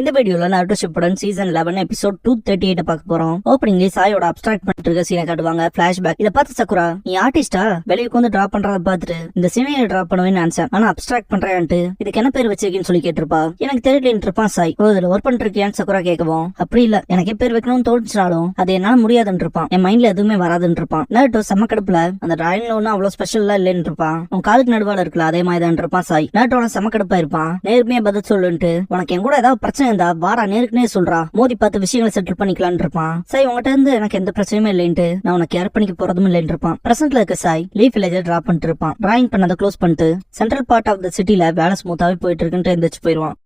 இந்த வீடியோல நாருட்டோ Shippuden season 11 episode 238 பார்க்க போறோம். ஓப்பனிங்ல சாயோட அப்ஸ்ட்ராக்ட் பண்ணிட்டு இருக்க சீனை காட்டுவாங்க. பிளாஷ்பேக். இத பார்த்து சக்குரா, நீ ஆர்டிஸ்டா வெளியே வந்து டிரா பண்றத பார்த்துட்டு இந்த சீனையை டிரா பண்ணுவேன்னு நினைச்சேன், ஆனா அப்ஸ்ட்ராக்ட் பண்றேன்ட்டு இதுக்கு என்ன பேர் வச்சிருக்கேன்னு சொல்லி கேட்டிருப்பா. எனக்கு தெரியலன்னு இருப்பான் சாய். இதுல ஒர்க் பண்ணிருக்கியான்னு சக்குரா கேட்கவும், அப்படி இல்ல எனக்கு பேர் வைக்கணும்னு தோணுச்சுனாலும் அது என்னால முடியாதுன்னு இருப்பான். என் மைண்ட்ல எதுவுமே வராதுன்னு இருப்பான். நாருட்டோ செம்ம கடுப்புல அந்த டிராயிங்ல ஒன்னும் அவ்வளவு ஸ்பெஷல்லா இல்லன்னு இருப்பான். உன் காலுக்கு நடுவால இருக்கல அதே மாதிரி தான் இருப்பான் சாய். நாருட்டோட செம்ம கடுப்பா இருப்பான். நேர்மையா பதில் சொல்லுன்ட்டு, உனக்கு என் கூட ஏதாவது பிரச்சனை இருந்தா வாரா நேருக்கு நேர் சொல்றா, மோதி பார்த்து விஷயங்களை செட்டில் பண்ணிக்கலான்னு இருப்பான். சாய் உங்ககிட்ட இருந்து எனக்கு எந்த பிரச்சனையுமே இல்லைன்ட்டு நான் உனக்கு கேர் பண்ணிக்க போறதும் இல்லைன்னு இருப்பான். பிரசன்ட்ல இருக்க சாய் லீஃப் வில்லேஜ் டிரா பண்ணிட்டு இருப்பான். டிராயிங் பண்ணதை க்ளோஸ் பண்ணிட்டு சென்ட்ரல் பார்ட் ஆஃப் த சிட்டில வேலை ஸ்மூத்தாவே போயிட்டு இருக்குன்னு எந்திரிச்சு போயிருவான்.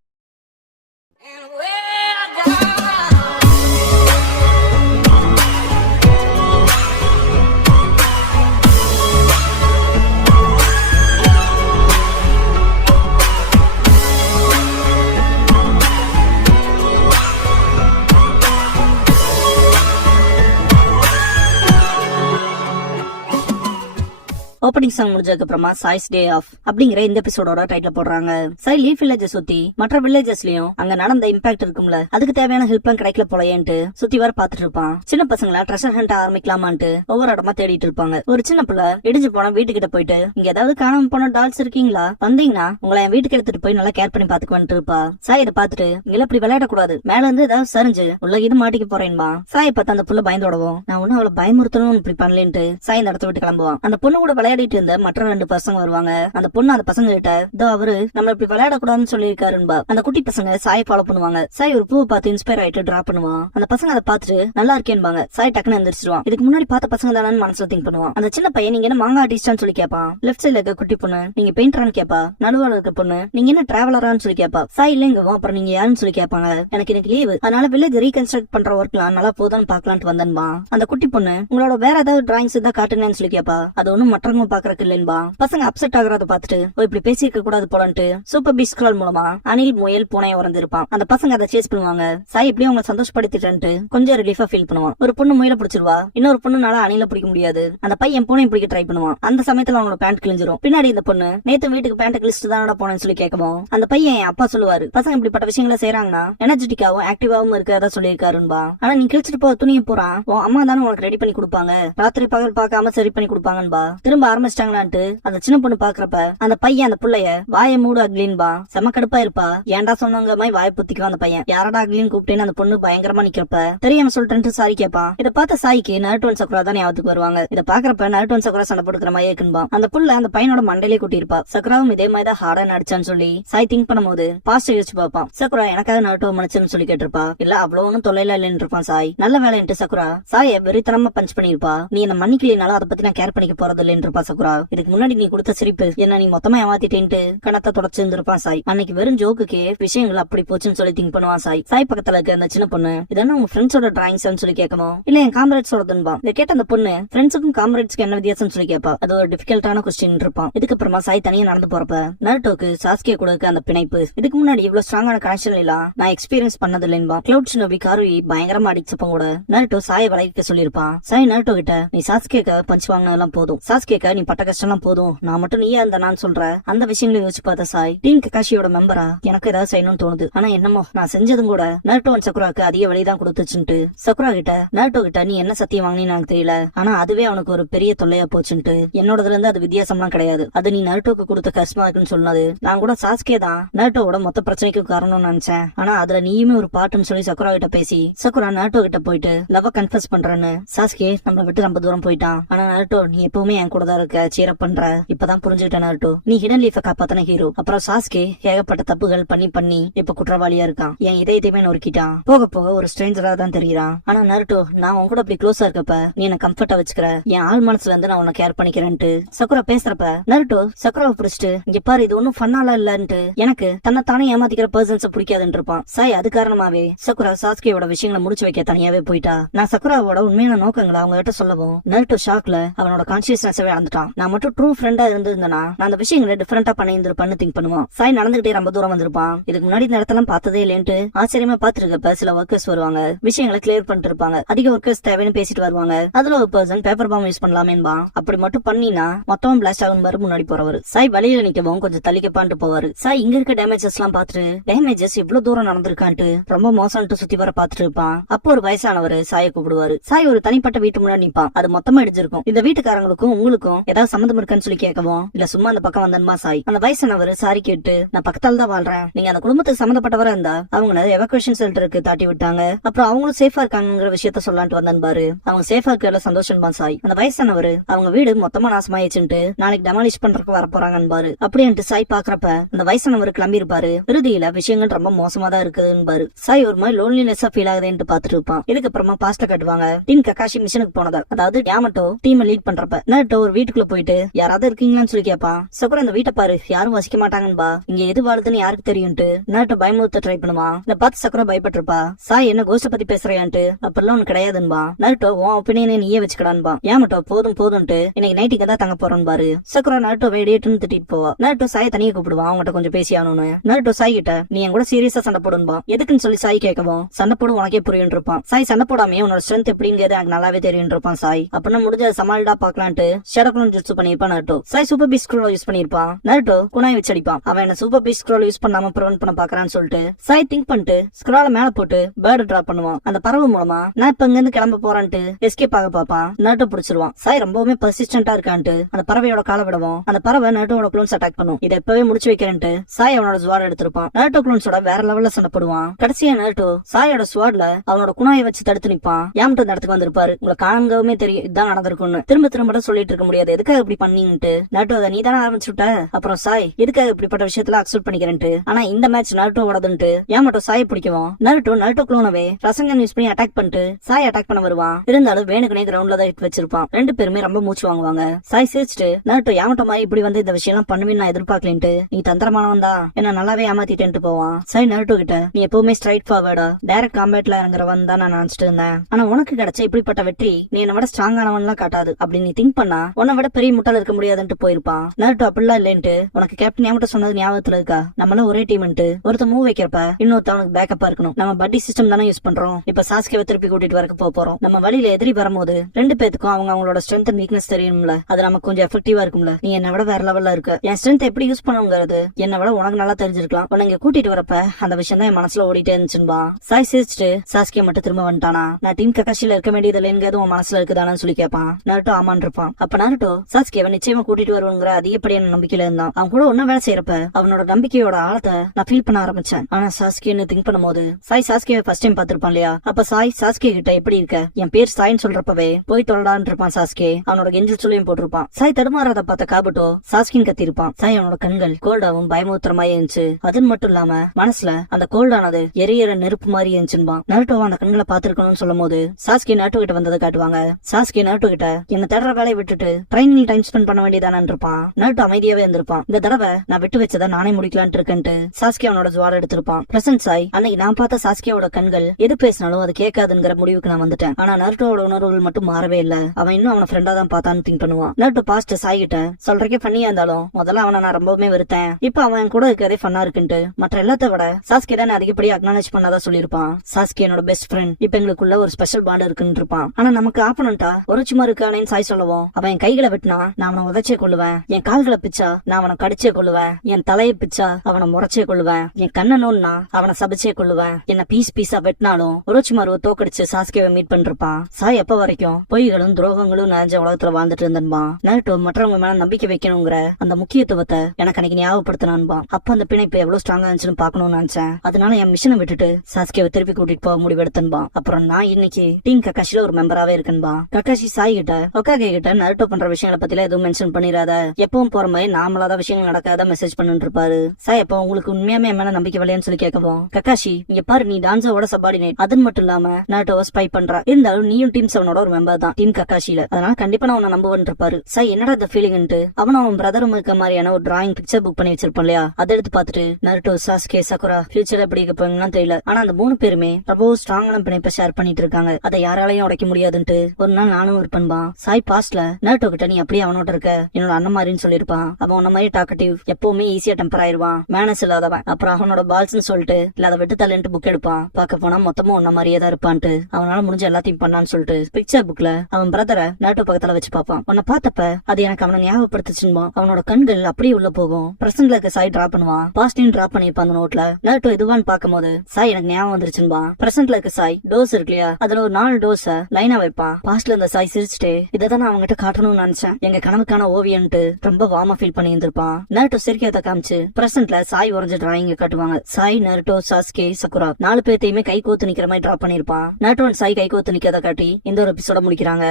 ஓப்பனிங் சாங் முடிஞ்சதுக்கு அப்புறமா சாய்ஸ் டே ஆஃப் அப்படிங்கிற இந்த எபிசோடோட டைட்டில் போடுறாங்க. சாய் லீஃப் வில்லேஜ் சுத்தி மற்ற வில்லேஜஸ்லயும் அங்க நடந்த இம்பாக்ட் இருக்கும்ல, அதுக்கு தேவையான ஹெல்ப் எல்லாம் கிடைக்கல போலயேன்ட்டு சுத்தி வர பாத்துட்டு இருப்பான். சின்ன பசங்கள ட்ரெஷர் ஹண்ட் ஆரம்பிக்கலாமான்ட்டு ஒவ்வொரு இடமா தேடிட்டு இருப்பாங்க. ஒரு சின்ன பிள்ளை இடிஞ்சு போன வீட்டுக்கிட்ட போயிட்டு, இங்க ஏதாவது காணாம போன டால்ஸ் இருக்கீங்களா, வந்தீங்கன்னா உங்களை என் வீட்டுக்கு எடுத்துட்டு போய் நல்லா கேர் பண்ணி பாத்துக்குவான்ட்டு இருப்பா. சாய் இதை பாத்துட்டு, இங்க இப்படி விளையாடக்கூடாது, மேல இருந்து ஏதாவது சரிஞ்சு உள்ள இது மாட்டிக்க போறேன்பா. சாயை பார்த்து அந்த புள்ள பயந்தோடவும், நான் ஒன்னும் அவளை பயமுறுத்தணும்னு இப்படி பண்ணலேன்ட்டு சாய் இந்த இடத்த விட்டு கிளம்புவான். அந்த பொண்ணு கூட விளையாடிட்டு இருந்த மற்ற 2 பசங்க வருவாங்க. அந்த பொண்ணு அந்த பசங்க கிட்ட, இதோ அவரு நம்ம இப்படி விளையாடக்கூடாதுன்னு சொல்லியிருக்காருன்பா. அந்த குட்டி பசங்க சாய் ஃபாலோ பண்ணுவாங்க. சாய் ஒரு பூவை பார்த்து இன்ஸ்பயர் ஆயிட்டு டிரா பண்ணுவான். அந்த பசங்க அதை பார்த்துட்டு நல்லா இருக்கேன்பாங்க. சாய் டக்குன்னு எந்திரிச்சிருவான். இதுக்கு முன்னாடி பார்த்த பசங்க தானு மனசுல திங்க் பண்ணுவான். அந்த சின்ன பையன், நீங்க என்ன மாங்கா ஆர்டிஸ்டான்னு சொல்லி கேட்பான். லெஃப்ட் சைட்ல இருக்க குட்டி பொண்ணு, நீங்க பெயிண்டரான்னு கேப்பா. நடுவால இருக்க பொண்ணு, நீங்க என்ன டிராவலரான்னு சொல்லி கேப்பா. சாய் இல்லைங்கவும், அப்புறம் நீங்க யாருன்னு சொல்லி கேட்பாங்க. எனக்கு லீவு, அதனால வில்லேஜ் ரீகன்ஸ்ட்ரக்ட் பண்ற ஒர்க்லாம் நல்லா போதான்னு பாக்கலான்னு வந்தன்பா. அந்த குட்டி பொண்ணு, உங்களோட வேற ஏதாவது டிராயிங்ஸ் இருந்தா காட்டுங்கன்னு சொல்லி கேப்பா. அது ஒண்ணும் மற்றவங்க பாக்குறதுக்கு இல்லைன்பா. பசங்க அப்செட் ஆகுறத பாத்துட்டு, இப்படி பேசிருக்க கூடாது போலன்ட்டு சூப்பர் பீஸ்ட் ஸ்க்ரால் மூலமா அணில் முயல் பூனை உறந்திருப்பான். அந்த பசங்க அதை சேஸ் பண்ணுவாங்க. சாய் இப்படி அவங்க சந்தோஷப்படுத்திட்டு கொஞ்சம் ரிலீஃபா ஃபீல் பண்ணுவான். ஒரு பொண்ணு முயல பிடிச்சிருவா, இன்னொரு பொண்ணுனால அணில பிடிக்க முடியாது. அந்த பையன் பூனை பிடிக்க ட்ரை பண்ணுவான். அந்த சமயத்துல அவங்களோட பேண்ட் கிழிஞ்சிரும். பின்னாடி இந்த பொண்ணு, நேத்து வீட்டுக்கு பேண்ட் கிழிச்சிட்டு தான் போனேன்னு சொல்லி கேட்கவும், அந்த பையன் என் அப்பா சொல்லுவாரு, பசங்க இப்படிப்பட்ட விஷயங்களை செய்யறாங்கன்னா எனர்ஜெட்டிக்காவும் ஆக்டிவாவும் இருக்கிறதா சொல்லியிருக்காருன்பா. ஆனா நீ கிழிச்சிட்டு போ துணியை போறான், உன் அம்மா தானே உனக்கு ரெடி பண்ணி கொடுப்பாங்க, ராத்திரி பகல் பார்க்காம சரி பண்ணி கொடுப்பாங்கன்பா. திரும்ப ஆரம்பிச்சிட்டாங்களான்ட்டு அந்த சின்ன பொண்ணு பாக்குறப்ப அந்த பையன் அந்த புள்ளைய வாய மூடு அக்லின்பா. செம கடுப்பா இருப்பா. ஏன்டா சொன்னவங்க மாதிரி வாய புத்திக்கும் அந்த பையன். யாரடா அக்லின்னு கூப்பிட்டேன்னு அந்த பொண்ணு பயங்கரமா நிக்கிறப்ப தெரியாம சொல்லிட்டு சாரி கேப்பான். இதை பார்த்த சாய்க்கு நாருட்டோ சக்குரா தான் ஞாபகத்துக்கு வருவாங்க. இதை பாக்குறப்ப நாருட்டோ சக்குரா சண்டை போடுக்கிற மாதிரி இருக்குன்பா. அந்த புள்ள அந்த பையனோட மண்டையிலே கூட்டியிருப்பா. சக்குராவும் இதே மாதிரி தான் ஹார்டா நடிச்சான்னு சொல்லி சாய் திங்க் பண்ணும்போது பாஸ்ட் யோசிச்சு பாப்பான். சக்குரா எனக்காக நாருட்டோ மன்னிச்சுன்னு சொல்லி கேட்டிருப்பா. இல்ல அவ்வளவு ஒன்னும் தொலைல இல்லன்னு இருப்பான் சாய். நல்ல வேலைன்ட்டு சக்குரா சாய வெறித்தனமா பஞ்ச் பண்ணிருப்பா. நீ என்ன மன்னிக்கலனால அதை பத்தி நான் கேர் பண்ணிக்க போறது இல்லன்னு இருப்பா சக்குரா. இதுக்கு முன்னாடி நீ கொடுத்த சிரிப்பு என்ன நீ மொத்தமா ஏமாத்திட்டேன்ட்டு கணத்தை தொடச்சிருந்திருப்பான் சாய். அன்னைக்கு வெறும் ஜோக்குக்கே விஷயங்கள் அப்படி போச்சுன்னு சொல்லி திங்க் பண்ணுவான் சாய். சாய் பக்கத்துல இருக்க அந்த சின்ன பொண்ணு, இதென்ன உங்க ஃப்ரெண்ட்ஸோட டிராயிங்ஸ் சொல்லி கேட்கணும், இல்ல என் காம்ரேட்ஸோடதுன்பா. இதை கேட்ட அந்த பொண்ணு, ஃப்ரெண்ட்ஸுக்கும் காம்ரேட்ஸ்க்கு என்ன வித்தியாசம் சொல்லி கேட்பா. அது ஒரு டிஃபிகல்ட்டான கொஸ்டின் இருப்பான். இதுக்கப்புறமா சாய் தனியா நடந்து போறப்ப நாருட்டோக்கு சாஸ்கே கூட அந்த பிணைப்பு இதுக்கு முன்னாடி இவ்வளவு ஸ்ட்ராங்கான கனெக்ஷன் எல்லாம் நான் எக்ஸ்பீரியன்ஸ் பண்ணது இல்லைன்பா. கிளவுட் ஷினோபி காருவி பயங்கரமா அடிச்சப்ப கூட நாருட்டோ சாயை விளைவிக்க சொல்லியிருப்பான். சாய் நாருட்டோ கிட்ட, நீ சாஸ்கேக்க பஞ்ச் வாங்கினதெல்லாம் போதும், சாஸ்கேக்க நீ பட்ட கஷ்டம் எல்லாம் போதும், நான் மட்டும் நீயா இருந்த நான் சொல்ற அந்த விஷயங்களை யோசிச்சு பார்த்த சாய், டீம் ககாஷியோட மெம்பரா எனக்கு ஏதாவது செய்யணும்னு தோணுது. ஆனா என்னமோ நான் செஞ்சதும் கூட நாருட்டோ சக்குராக்கு அதிக வழிதான் கொடுத்துச்சுன்ட்டு சக்குரா கிட்ட, நாருட்டோ கிட்ட நீ என்ன சத்தியம் வாங்கினு எனக்கு தெரியல, ஆனா அதுவே அவனுக்கு ஒரு பெரிய தொல்லையா போச்சுன்ட்டு, என்னோடதுல இருந்து அது வித்தியாசம்லாம் கிடையாது, அது நீ நாருட்டோக்கு கொடுத்த கஷ்டமா இருக்குன்னு சொன்னது. நான் கூட சாஸ்கே தான் நாருட்டோட மொத்த பிரச்சனைக்கும் காரணம்னு நினைச்சேன், ஆனா அதுல நீயுமே ஒரு பாட்டுன்னு சொல்லி சக்குரா கிட்ட பேசி சக்குரா நாருட்டோ கிட்ட போயிட்டு லவ் கன்ஃபஸ் பண்றேன்னு, சாஸ்கே நம்மளை விட்டு ரொம்ப தூரம் போயிட்டான், ஆனா நாருட்டோ நீ எப்பவுமே என் கூட தான் இருக்க, சீரப் பண்ற, இப்பதான் புரிஞ்சுக்கிட்ட நாருட்டோ, நீ ஹிடன் லீஃப காப்பாத்தன ஹீரோ. அப்புறம் சாஸ்கே ஏகப்பட்ட தப்புகள் பண்ணி இப்ப குற்றவாளியா இருக்கான், என் இதயத்தையுமே நொறுக்கிட்டான், போக போக ஒரு ஸ்ட்ரேஞ்சரா தான் தெரியுறான். ஆனா நாருட்டோ நான் உன் கூட அப்படி க்ளோஸா இருக்கப்ப நீ என்ன கம்ஃபர்ட்டா வச்சுக்கிற, என் ஆள் மனசுல இருந்து நான் உன்னை கேர் பண்ணிக்கிறேன்ட்டு சக்குரா பேசுறப்ப நாருட்டோ சக்குராவை பிடிச்சிட்டு, இங்க பாரு இது ஒன்னும் ஃபன்னாலா இல்லன்ட்டு, எனக்கு தன்னைத்தானே ஏமாத்திக்கிற பர்சன்ஸ் பிடிக்காதுன்னு இருப்பான் சாய். அது காரணமாவே சக்குரா சாஸ்கேயோட விஷயங்களை முடிச்சு வைக்க தனியாவே போயிட்டா. நான் சக்குராவோட உண்மையான நோக்கங்களை அவங்க கிட்ட சொல்லவும் நாருட்டோ ஷாக்ல அவனோட கான்சியஸ்னஸவே மறந்துட்டான். நான் மட்டும் ட்ரூ ஃப்ரெண்டா இருந்திருந்தேனா நான் அந்த விஷயங்களை டிஃபரெண்டா பண்ணியிருந்திருப்பான்னு திங்க் பண்ணுவான். சாய் நடந்துகிட்டே ரொம்ப தூரம் வந்திருப்பான். இதுக்கு முன்னாடி இந்த இடத்தெல்லாம் பார்த்ததே இல்லைன்ட்டு ஆச்சரியமா பாத்துருக்கப்ப சில ஒர்க்கர்ஸ் வருவாங்க, விஷயங்களை கிளியர் பண்ணிட்டு இருப்பாங்க. அதிக ஒர்க்கர்ஸ் தேவைன்னு பேசிட்டு வருவாங்க. அதுல ஒரு பர்சன் பேப்பர் பாம் யூஸ் பண்ணலாமேன்பா. அப்படி மட்டும் பண்ணினா மொத்தம் பிளாஸ்ட் ஆகும் பாரு முன்னாடி போறவர். சாய் வழியில நிக்கவும் கொஞ்சம் தள்ளிக்கப்பான்ட்டு போவாரு. சாய் இங்க இருக்க டேமேஜஸ் எல்லாம் பாத்துட்டு டேமேஜஸ் இவ்வளவு தூரம் நடந்திருக்கான்ட்டு ரொம்ப மோசம்ட்டு சுத்தி வர பாத்துட்டு இருப்பான். அப்போ ஒரு வயசானவர் சாயை கூப்பிடுவாரு. சாய் ஒரு தனிப்பட்ட வீட்டு முன்னாடி நிப்பான். அது மொத்தமா இடிஞ்சிருக்கும். இந்த வீட்டுக்காரங்களுக்கும் உங்களுக்கும் ஏதாவது சம்மந்தம் இருக்கான்னு சொல்லி கேட்கவும், இல்ல சும்மா அந்த பக்கம் வந்தன்மா சாய். அந்த வயசானவர் சாரி கேட்டு, நான் பக்கத்தால தான் வாழ்றேன், நீங்க அந்த குடும்பத்துக்கு சம்மந்தப்பட்டவரா இருந்தா அவங்கள எவாக்குவேஷன் சென்டருக்கு தாட்டி விட்டாங்க, அப்புறம் அவங்களும் சேஃபா இருக்காங்கிற விஷயத்த சொல்லான்ட்டு வந்தன் பாரு. அவங்க சேஃபா இருக்கிற சந்தோஷம் தான் சாய். அந்த வயசானவர் அவங்க வீடு மொத்தமா நாசமாயிடுச்சுட்டு நாளைக்கு டெமாலிஷ் பண்றதுக்கு வர போறாங்கன்னு பாரு. அப்படின்ட்டு சாய் பாக்குறப்ப அந்த வயசானவர் கிளம்பி இருப்பாரு. இறுதியில விஷயங்கள் ரொம்ப மோசமா தான் இருக்குதுன்னு பாரு. சாய் ஒரு மாதிரி லோன்லினஸா ஃபீல் ஆகுதுன்னு பாத்துட்டு இருப்பான். இதுக்கப்புறமா பாஸ்ட கட்டுவாங்க. டீன் கக்காஷி மிஷனுக்கு போனதா, அதாவது யாமட்டோ டீமை லீட் பண்றப்ப நருட்டோ ஒரு வீட்டுக்குள்ள போயிட்டு யாராவது இருக்கீங்களான்னு சொல்லி கேட்பான். சக்குரா அந்த வீட்டை பாரு, யாரும் வசிக்க மாட்டாங்கன்பா, இங்க எது வாழுதுன்னு யாருக்கு தெரியும்ட்டு நருட்டோ பயமுறுத்த ட்ரை பண்ணுவான். இத பார்த்து சக்குரா பயப்பட்டிருப்பா. சாய் என்ன கோஸ்ட பத்தி பேசுறியான்ட்டு, அப்பெல்லாம் ஒண்ணு கிடையாதுன்பா. நருட்டோ உன் ஒப்பீனியனை நீயே வச்சுக்கடான்பா. யாமட்டோ போதும் போதும்ட்டு இன்னைக்கு நைட்டுக்கு தான் தங்க போறோம் பாரு. சக்குரா நருட்டோ வேடியேட்டுன்னு திட்டிட்டு போவா. நருட்டோ சாய் தனியா கூப்பிடுவான், அவங்ககிட்ட கொஞ்சம் பேசி ஆகணும்னு. நருட்டோ சாய் கிட்ட நீ என் கூட சீரியஸா சண்டை போடுன்பா. எதுக்குன்னு சொல்லி சாய் கேட்கவும், சண்டை போடும் உனக்கே புரியும் இருப்பான். சாய் சண்டை போடாமே உன்னோட ஸ்ட்ரென்த் எப்படிங்கிறது எனக்கு நல்லாவே தெரியும் இருப்பான் சாய். அப்படின்னா முடிஞ்ச சமாளிடா பாக்கலான்ட்டு ஷடக்குளம் ஜுட்சு பண்ணிருப்பான் Naruto. Sai super beast scroll use பண்ணிருப்பான். நருட்டோ குனாய் வச்சு அடிப்பான். அவன் என்ன சூப்பர் பீஸ் ஸ்க்ரோல் யூஸ் பண்ணாம ப்ரிவென்ட் பண்ண பாக்குறான்னு சொல்லிட்டு சாய் திங்க் பண்ணிட்டு ஸ்க்ரோல மேல போட்டு பேர்டு டிராப் பண்ணுவான். அந்த பறவை மூலமா நான் இப்ப இங்க இருந்து கிளம்ப போறான்ட்டு எஸ்கேப் ஆக பாப்பான். நருட்டோ பிடிச்சிருவான். சாய் ரொம்பவுமே பர்சிஸ்டன்டா இருக்கான்ட்டு அந்த பறவையோட கால விடவும் அந்த பறவை நருட்டோட க்ளோன்ஸ் அட்டாக் பண்ணும். இதை எப்பவே முடிச்சு வைக்கிறேன்ட்டு சாய் அவனோட ஸ்வாட் எடுத்திருப்பான். நருட்டோ க்ளோன்ஸோட வேற லெவல்ல சண்டை போடுவான். கடைசியா நருட்டோ சாயோட ஸ்வாட்ல அவனோட குணாயை வச்சு தடுத்து நிப்பான். யாமட்டோ இந்த இடத்துக்கு வந்திருப்பாரு. உங்களை காணவே தெரியும் இதுதான் நடந்திருக்கும்னு. திரும்ப திரும்ப சொல்லிட்டு இருக்க முடியாது, எதுக்காக இப்படி பண்ணிட்டு. நருட்டோ அதை நீ தானே ஆரம்பிச்சுட்ட, அப்புறம் சாய் எதுக்காக இப்படிப்பட்ட விஷயத்துல அக்செப்ட் பண்ணிக்கிறேன்ட்டு. ஆனா இந்த மேட்ச் நருட்டோ ஓடதுன்ட்டு யாமட்டோ சாயை பிடிக்கவும் நருட்டோ க்ளோனவே ரசங்கன் யூஸ் பண்ணி அட்டாக் பண்ணிட்டு சாய் அட்டாக் பண்ண வருவான். இருந்தாலும் வேணுக்குனே கிரவுண்ட்ல தான் இட்டு வச்சிருப்பான். ரெண்டு பேருமே ரொம்ப மூச்சு வாங்குவாங்க. சாய் சிரிச்சுட்டு நருட்டோ யாமட்டோ மாதிரி இப்படி வந்து இந்த விஷயம் எல்லாம் பண்ணுவேன்னு நான் எதிர்பார்க்கலன்ட்டு, நீ தந்திரமானவன் தான், என்ன நல்லாவே ஏமாத்திட்டேன்ட்டு போவான். சாய் நருட்டோ கிட்ட நீ எப்பவுமே ஸ்ட்ரைட் ஃபார்வர்டா டைரக்ட் காம்பேட்ல இறங்குறவன் தான் நான் நினைச்சிட்டு இருந்தேன். ஆனா உனக்கு கிடைச்ச இப்படிப்பட்ட வெற்றி நீ என்ன விட ஸ்ட்ராங்கானவன் எல்லாம் காட்டாது. அப்படி நீ திங்க் பண்ணா உன்னை விட பெரிய முட்டாள் இருக்க முடியாதுன்ட்டு போயிருப்பான். நருட்டோ அப்படிலாம் இல்லைன்ட்டு, உனக்கு கேப்டன் யாமட்டோ சொன்னது ஞாபகத்துல இருக்கா, நம்மளும் ஒரே டீம்ட்டு ஒருத்த மூவ் வைக்கிறப்ப இன்னொருத்தவனுக்கு பேக்கப்பா இருக்கணும். நம்ம பட்டி சிஸ்டம் தானே யூஸ் பண்றோம். இப்ப சாஸ்கேவை திருப்பி கூட்டிட்டு வரக்கு போறோம். நம்ம வழியில எதிரி வரும்போது ரெண்டு பேத்துக்கும் அவங்களோட ஸ்ட்ரென்த் அண்ட் வீக்னஸ் தெரியும்ல, அது நமக்கு கொஞ்சம் எஃபெக்டிவா இருக்கும்ல. நீ என்ன விட வேற லெவல்ல இருக்க. என் ஸ்ட்ரென்த் எப்படி யூஸ் பண்ணுங்கிறது என்ன விட உனக்கு நல்லா தெரிஞ்சிருக்கலாம். உனக்கு கூட்டிட்டு வரப்ப அந்த விஷயம் தான் என் மனசுல ஓடிட்டே இருந்துச்சுன்பா. சாய் சிரிச்சுட்டு சாஸ்கே மட்டும் திரும்ப வந்துட்டானா, நான் டீம் கக்காஷில இருக்க வேண்டியது இல்லைங்கிறது உன் மனசுல இருக்குதானு சொல்லி கேட்பான். நருட்டோ ஆமான் இருப்பான். அப்ப நருட்டோ சாஸ்கேவை நிச்சயமா கூட்டிட்டு வருவங்கிற அதிகப்படியான நம்பிக்கையில இருந்தான். அவன் கூட ஒன்னும் வேலை செய்யறப்ப அவனோட நம்பிக்கையோட ஆழத்தை நான் ஃபீல் பண்ண ஆரம்பிச்சேன். ஆனா சாஸ்கேன்னு திங்க் பண்ணும்போது சாய் சாஸ்கேவை ஃபர்ஸ்ட் டைம் பாத்திருப்பான் இல்லையா, அப்ப சாய் சாஸ்கே கிட்ட எப்படி இருக்க, என் பேர் சாய்ன்னு சொல்றப்பவே போய் தொழடான்னு இருப்பான். சாஸ்கே அவனோட கெஞ்சில் சொல்லியும் போட்டிருப்பான். சாய் தடுமாறத பார்த்த காபுட்டோ சாஸ்கின் கத்திருப்பான். சாய் அவனோட கண்கள் கோல்டாவும் பயமுத்திரமாயே இருந்துச்சு. அது மட்டும் இல்லாம மனசுல அந்த கோல்டானது எரியற நெருப்பு மாதிரி இருந்துச்சுன்பான். நருட்டோ அந்த கண்களை பாத்துருக்கணும்னு சொல்லும் போது சாஸ்கே நருட்டோ கிட்ட வந்ததை காட்டுவாங்க. சாஸ்கே நருட்டோ கிட்ட என்ன தேடுற வேலையை விட்டுட்டு ட்ரைனிங் டைம் ஸ்பெண்ட் பண்ண வேண்டியதானு இருப்பான். நருட்டோ அமைதியாவே இருந்திருப்பான். இந்த தடவை நான் விட்டு வச்சதை நானே முடிக்கலான்ட்டு இருக்கேன்ட்டு சாஸ்கே அவனோட ஜுவார் எடுத்திருப்பான். பிரசன்ட் சாய் அன்னைக்கு நான் பார்த்த சாஸ்கேவோட கண்கள் எது பேசினாலும் அது கேட்காதுங்கிற முடிவுக்கு நான் வந்துட்டேன். ஆனா நருட்டோட உணர்வுகள் மட்டும் மாறவே இல்ல. அவன் இன்னும் அவன ஃப்ரெண்டா தான் பார்த்தான்னு திங்க் பண்ணுவான். நருட்டோ பாஸ்ட் சாய் கிட்ட சொல்றக்கே ஃபன்னியா இருந்தாலும் முதல்ல அவனை நான் ரொம்பவுமே வெறுத்தேன், இப்ப அவன் கூட இருக்கதே ஃபன்னா இருக்குன்ட்டு. மற்ற எல்லாத்த விட சாஸ்கே தான் அதிகப்படியா அக்னாலேஜ் பண்ணாதான் சொல்லிருப்பான். சாஸ்கே என்னோட பெஸ்ட் ஃப்ரெண்ட், இப்ப எங்களுக்குள்ள ஒரு ஸ்பெஷல் பாண்ட் இருக்குன்னு இருப்பான். ஆனா நமக்கு ஆப்பனண்டா ஒரு சும்மா இருக்கானேன்னு சாய் சொல்லவும், அவன் என் கைகளை வெட்டினா நான் அவனை உதச்சே கொள்ளுவேன், என் கால்களை பிச்சா நான் அவனை கடிச்சே கொள்ளுவேன், என் தலையை பிச்சா அவனை முறைச்சே கொள்ளுவேன், என் கண்ணனோன்னா அவனை சபிச்சே கொள்ளுவேன், என்ன பீஸ் பீஸா வெட்டினாலும் ஒரோச்சிமாருவை தோக்கடிச்சு சாஸ்கேவை மீட் பண்ணிருப்பான். சாய் எப்ப வரைக்கும் பொய்களும் துரோகங்களும் நிறைஞ்ச உலகத்துல வாழ்ந்துட்டு இருந்தன்பான். நருட்டோ மற்றவங்க மேல நம்பிக்கை வைக்கணுங்கிற அந்த முக்கியத்துவத்தை எனக்கு அன்னைக்கு ஞாபகப்படுத்தினான்பான். அப்ப அந்த பிணைப்பு எவ்வளவு ஸ்ட்ராங்கா இருந்துச்சுன்னு பாக்கணும்னு நினைச்சேன். அதனால என் மிஷனை விட்டுட்டு சாஸ்கேவை திருப்பி கூட்டிட்டு போக முடிவெடுத்தன்பான். அப்புறம் நான் இன்னைக்கு டீம் கக்காஷில ஒரு மெம்பராவே இருக்கேன்பா. கக்காஷி சாய் கிட்ட ஒக்காகே கிட்ட நருட்டோ பண்ற விஷயங்களை பத்தில எதுவும் மென்ஷன் பண்ணிடாத, எப்பவும் போற மாதிரி நார்மலாத விஷயங்கள் நடக்காத மெசேஜ் பண்ணிட்டு இருப்பாரு. சாய் எப்ப உங்களுக்கு உண்மையாமே என் மேல நம்பிக்கை வரலையான்னு சொல்லி கேட்கவும், கக்காஷி இங்க பாரு, நீ டான்ஸோட சபார்டினேட், அது மட்டும் இல்லாம நருட்டோவை ஸ்பை பண்ற, இருந்தாலும் நீயும் டீம் 7ஓட ஒரு மெம்பர் தான் டீம் கக்காஷில, அதனால கண்டிப்பா நான் உன்னை நம்புவேன் இருப்பாரு. சாய் என்னடா இந்த ஃபீலிங்ட்டு அவனும் அவன் பிரதரும் இருக்க மாதிரியான ஒரு டிராயிங் பிக்சர் புக் பண்ணி வச்சிருப்பான் இல்லையா, அதை எடுத்து பார்த்துட்டு நருட்டோ சாஸ்கே சகுரா ஃபியூச்சர்ல எப்படி இருப்பாங்கன்னு தெரியல, ஆனா அந்த 3 பேருமே ரொம்ப ஸ்ட்ராங்கான பிணைப்பை ஷேர் பண்ணிட்டு இருக்காங்க, அதை யாராலையும் உடைக்க முடியாதுன்ட்டு ஒரு நாள் நானும் இருப்பேன்பா. சாய் பாஸ்ட்ல நருட்டோ கிட்ட நீ அப்படியே அவனோட இருக்க, என்னோட அண்ணன் மாதிரின்னு சொல்லிருப்பான். அவன் உன்ன மாதிரி டாக்கட்டிவ், எப்பவுமே ஈஸியா டெம்பர் ஆயிருவான், மேனஸ் இல்லாதவன். அப்புறம் அவனோட பால்ஸ்ன்னு சொல்லிட்டு இல்ல அதை விட்டு தள்ளிட்டு புக் எடுப்பான். பார்க்க போனா மொத்தமும் உன்ன மாதிரியே தான் இருப்பான்ட்டு அவனால முடிஞ்ச எல்லாத்தையும் பண்ணான்னு சொல்லிட்டு பிக்சர் புக்ல அவன் பிரதரை நாட்டோ பக்கத்துல வச்சு பார்ப்பான். உன்னை பார்த்தப்ப அது எனக்கு அவனை ஞாபகப்படுத்துச்சுமா. அவனோட கண்கள் அப்படியே உள்ள போகும். பிரசன்ட்ல இருக்க சாய் டிரா பண்ணுவான், பாஸ்டையும் டிரா பண்ணிருப்பான் அந்த நோட்ல. நாட்டோ இதுவான்னு பாக்கும்போது சாய் எனக்கு ஞாபகம் வந்துருச்சுன்பா. பிரசன்ட்ல இருக்க சாய் டோஸ் இருக்கு இல்லையா, அதுல ஒரு 4 டோஸ லைனா வைப்பான். பாஸ்ட்ல இருந்த சாய் சிரிச்சுட்டே இதான் நான் அவங்ககிட்ட காட்டணும்னு நினைச்சேன், எங்க கனவுக்கான ஓவியன்ட்டு ரொம்ப வார்மா ஃபீல் பண்ணி இருந்திருப்பான். நாட்டோ சிரிக்காத காமிச்சு பிரசன்ட்ல சாய் வரைஞ்ச டிராயிங்க காட்டுவாங்க. சாய், நருட்டோ, சாஸ்கே, சக்குரா 4 பேர்த்தையுமே கை கோத்து நிக்கிற மாதிரி டிரா பண்ணிருப்பான். நாட்டோ அண்ட் சாய் கை கோத்து நிக்கிறத காட்டி இந்த ஒரு எபிசோட முடிக்கிறாங்க.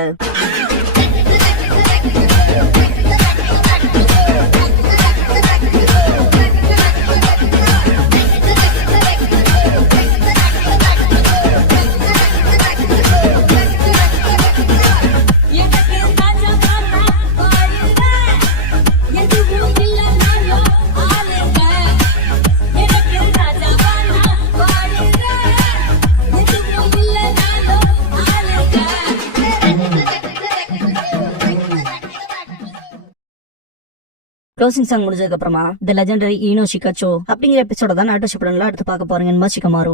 க்ளோசிங் சாங் முடிஞ்சதுக்கு அப்புறமா தி லெஜெண்டரி ஈனோ ஷிகாச்சோ அப்படிங்கிற எபிசோட தான் நாட்டோ ஷிப்புடன்ல அடுத்து பார்க்க போறீங்கன்னு சிக்கமாரு.